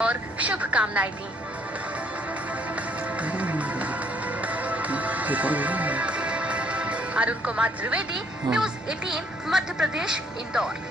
और शुभकामनाएं दी। अरुण कुमार त्रिवेदी, न्यूज 18 मध्य प्रदेश, इंदौर।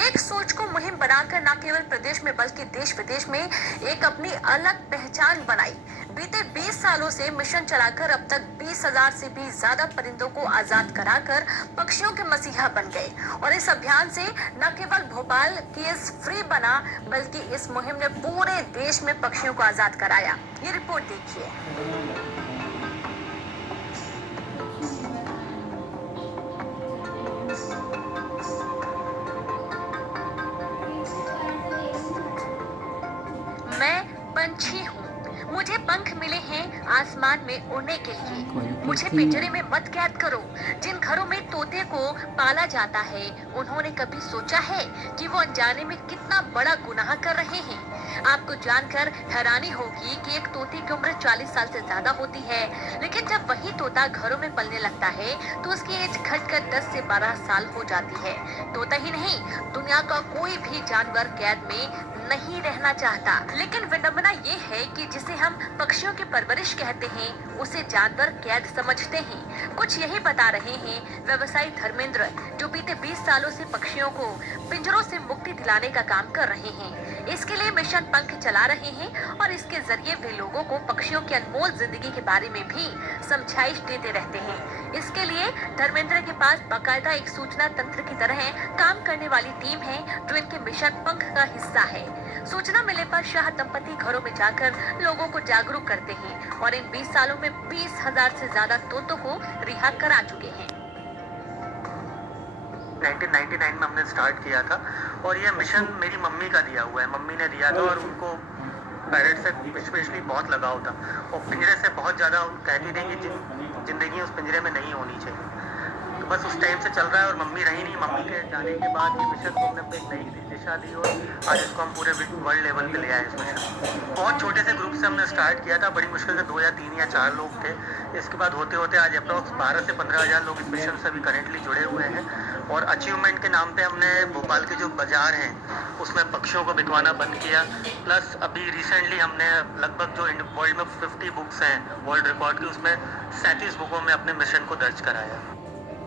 एक सोच को मुहिम बनाकर न केवल प्रदेश में बल्कि देश विदेश में एक अपनी अलग पहचान बनाई। बीते 20 सालों से मिशन चलाकर अब तक 20,000 से भी ज्यादा परिंदों को आजाद कराकर पक्षियों के मसीहा बन गए। और इस अभियान से न केवल भोपाल केस फ्री बना बल्कि इस मुहिम ने पूरे देश में पक्षियों को आजाद कराया। ये रिपोर्ट देखिए। मैं पंछी हूँ, मुझे पंख मिले हैं आसमान में उड़ने के लिए। मुझे पिंजरे में मत कैद करो। जिन घरों में तोते को पाला जाता है, उन्होंने कभी सोचा है कि वो अनजाने में कितना बड़ा गुनाह कर रहे हैं? आपको जानकर हैरानी होगी कि एक तोते की उम्र 40 साल से ज्यादा होती है, लेकिन जब वही तोता घरों में पलने लगता है तो उसकी एज घटकर 10 से 12 साल हो जाती है। तोता ही नहीं, दुनिया का कोई भी जानवर कैद में नहीं रहना चाहता। लेकिन विडंबना ये है कि जिसे हम पक्षियों की परवरिश कहते हैं, उसे जानवर कैद समझते हैं। कुछ यही बता रहे हैं व्यवसायी धर्मेंद्र, जो बीते 20 सालों से पक्षियों को पिंजरों से मुक्ति दिलाने का काम कर रहे हैं। इसके लिए मिशन पंख चला रहे हैं और इसके जरिए वे लोगों को पक्षियों की अनमोल जिंदगी के बारे में भी समझाइश देते रहते हैं। इसके लिए धर्मेंद्र के पास बाकायदा एक सूचना तंत्र की तरह काम करने वाली टीम है, जो इनके मिशन पंख का हिस्सा है। सूचना मिलने पर शाह दंपति घरों में जाकर लोगों को जागरूक करते हैं और इन 20 सालों में 20,000 से ज्यादा तोतों को रिहा करा चुके हैं। 1999 में हमने स्टार्ट किया था और ये मिशन मेरी मम्मी का दिया हुआ है। मम्मी ने दिया था और उनको पैरेट से स्पेशली बहुत लगाव था और पिंजरे से बहुत ज़्यादा कहती थी कि जिंदगी उस पिंजरे में नहीं होनी चाहिए। तो बस उस टाइम से चल रहा है और मम्मी रही नहीं। मम्मी के जाने के बाद ये मिशन को हमने एक नई दिशा दी और आज इसको हम पूरे वर्ल्ड लेवल पे ले आए। इस मिशन बहुत छोटे से ग्रुप से हमने स्टार्ट किया था। बड़ी मुश्किल से 2 या 3 या 4 लोग थे। इसके बाद होते होते आज अप्रॉक्स 12 से 15,000 लोग इस मिशन से अभी करेंटली जुड़े हुए हैं। और अचीवमेंट के नाम पे हमने भोपाल के जो बाजार हैं उसमें पक्षियों को बिकवाना बंद किया। प्लस अभी रिसेंटली हमने लगभग जो वर्ल्ड में 50 बुक्स हैं वर्ल्ड रिकॉर्ड की, उसमें 37 बुकों में अपने मिशन को दर्ज कराया।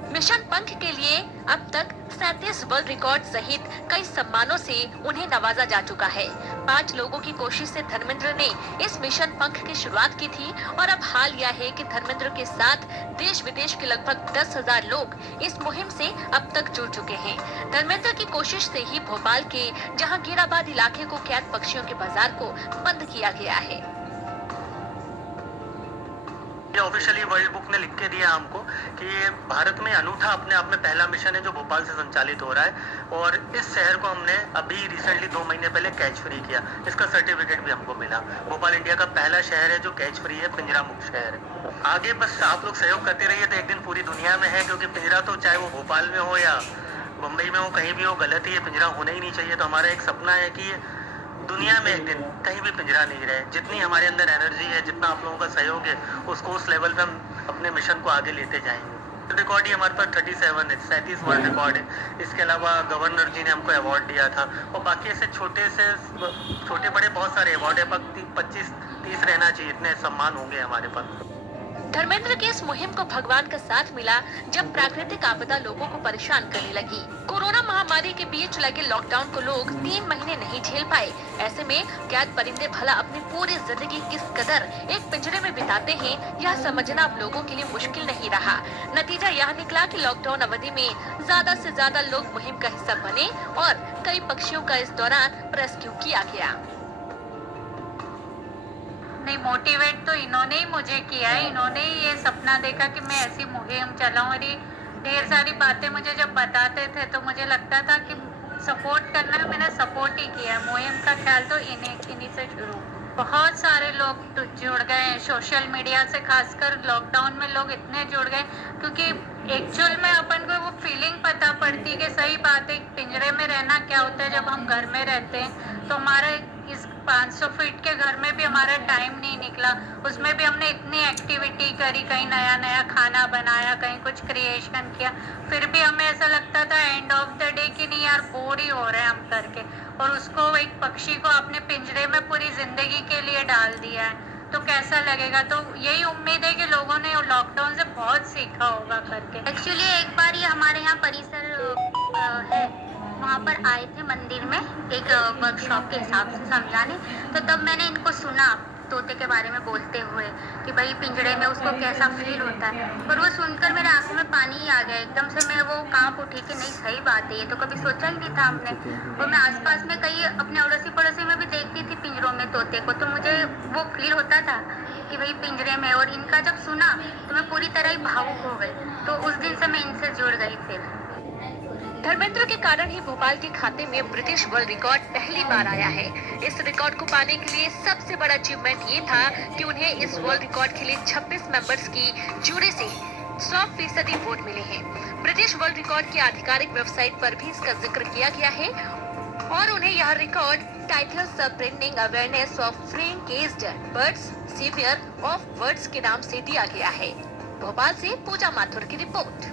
मिशन पंख के लिए अब तक 37 वर्ल्ड रिकॉर्ड सहित कई सम्मानों से उन्हें नवाजा जा चुका है। 5 लोगों की कोशिश से धर्मेंद्र ने इस मिशन पंख की शुरुआत की थी और अब हाल यह है कि धर्मेंद्र के साथ देश विदेश के लगभग 10,000 लोग इस मुहिम से अब तक जुड़ चुके हैं। धर्मेंद्र की कोशिश से ही भोपाल के जहांगीराबाद इलाके को कैद पक्षियों के बाजार को बंद किया गया है। ये ऑफिशियली वर्ल्ड बुक ने लिख के दिया हमको कि ये भारत में अनूठा अपने आप में पहला मिशन है जो भोपाल से संचालित हो रहा है। और इस शहर को हमने अभी रिसेंटली 2 महीने पहले कैच फ्री किया। इसका सर्टिफिकेट भी हमको मिला। भोपाल इंडिया का पहला शहर है जो कैच फ्री है, पिंजरा मुक्त शहर है। आगे बस आप लोग सहयोग करते रहिए तो एक दिन पूरी दुनिया में है, क्योंकि पिंजरा तो चाहे वो भोपाल में हो या मुंबई में हो, कहीं भी हो, गलत ही है। पिंजरा होना ही नहीं चाहिए। तो हमारा एक सपना है कि दुनिया में एक दिन कहीं भी पिंजरा नहीं रहे। जितनी हमारे अंदर एनर्जी है, जितना आप लोगों का सहयोग है, उसको उस लेवल पे हम अपने मिशन को आगे लेते जाएंगे। रिकॉर्ड ही हमारे पास 37 वर्ल्ड रिकॉर्ड है। इसके अलावा गवर्नर जी ने हमको अवार्ड दिया था और बाकी ऐसे छोटे बड़े बहुत सारे अवार्ड है। 25-30 रहना चाहिए, इतने सम्मान होंगे हमारे पास। धर्मेंद्र के इस मुहिम को भगवान का साथ मिला जब प्राकृतिक आपदा लोगों को परेशान करने लगी। कोरोना महामारी के बीच लगे लॉकडाउन को लोग 3 महीने नहीं झेल पाए। ऐसे में कैद परिंदे भला अपनी पूरी जिंदगी किस कदर एक पिंजरे में बिताते हैं, यह समझना अब लोगों के लिए मुश्किल नहीं रहा। नतीजा यह निकला कि लॉकडाउन अवधि में ज्यादा से ज्यादा लोग मुहिम का हिस्सा बने और कई पक्षियों का इस दौरान रेस्क्यू किया गया। नहीं, मोटिवेट तो इन्होंने ही मुझे किया है। इन्होंने ही ये सपना देखा कि मैं ऐसी मुहिम चलाऊं और ये ढेर सारी बातें मुझे जब बताते थे तो मुझे लगता था कि सपोर्ट करना है। मैंने सपोर्ट ही किया। मुहिम का ख्याल तो इन्हीं से शुरू। बहुत सारे लोग तो जुड़ गए हैं सोशल मीडिया से, खासकर लॉकडाउन में लोग इतने जुड़ गए क्योंकि एक्चुअल में अपन को वो फीलिंग पता पड़ती कि सही बात है पिंजरे में रहना क्या होता है। जब हम घर में रहते हैं तो हमारा इस 500 फीट के घर में भी हमारा टाइम नहीं निकला। उसमें भी हमने इतनी एक्टिविटी करी, कहीं नया नया खाना बनाया, कहीं कुछ क्रिएशन किया, फिर भी हमें ऐसा लगता था एंड ऑफ द डे कि नहीं यार बोर ही हो रहे हैं हम करके। और उसको एक पक्षी को आपने पिंजरे में पूरी जिंदगी के लिए डाल दिया है, तो कैसा लगेगा। तो यही उम्मीद है कि लोगों ने लॉकडाउन से बहुत सीखा होगा करके। एक्चुअली एक बार ये हमारे यहाँ परिसर है, वहाँ पर आए थे मंदिर में एक वर्कशॉप के हिसाब से समझाने। तो तब मैंने इनको सुना तोते के बारे में बोलते हुए कि भाई पिंजरे में उसको कैसा फील होता है, और वो सुनकर मेरे आंखों में पानी ही आ गया एकदम से। मैं वो कांप उठी कि नहीं सही बात है, ये तो कभी सोचा ही नहीं था हमने। और मैं आसपास में कई अपने अड़ोसी पड़ोसी में भी देखती थी पिंजरों में तोते को, तो मुझे वो फील होता था कि भाई पिंजरे में। और इनका जब सुना तो मैं पूरी तरह ही भावुक हो गई। तो उस दिन से मैं इनसे जुड़ गई। फिर धर्मेंद्र के कारण ही भोपाल के खाते में ब्रिटिश वर्ल्ड रिकॉर्ड पहली बार आया है। इस रिकॉर्ड को पाने के लिए सबसे बड़ा अचीवमेंट ये था कि उन्हें इस वर्ल्ड रिकॉर्ड के लिए 26 मेंबर्स की जुरी से 100% वोट मिले हैं। ब्रिटिश वर्ल्ड रिकॉर्ड की आधिकारिक वेबसाइट पर भी इसका जिक्र किया गया है और उन्हें यह record title spreading awareness of free caged birds saviour of birds के नाम से दिया गया है। भोपाल से पूजा माथुर की रिपोर्ट।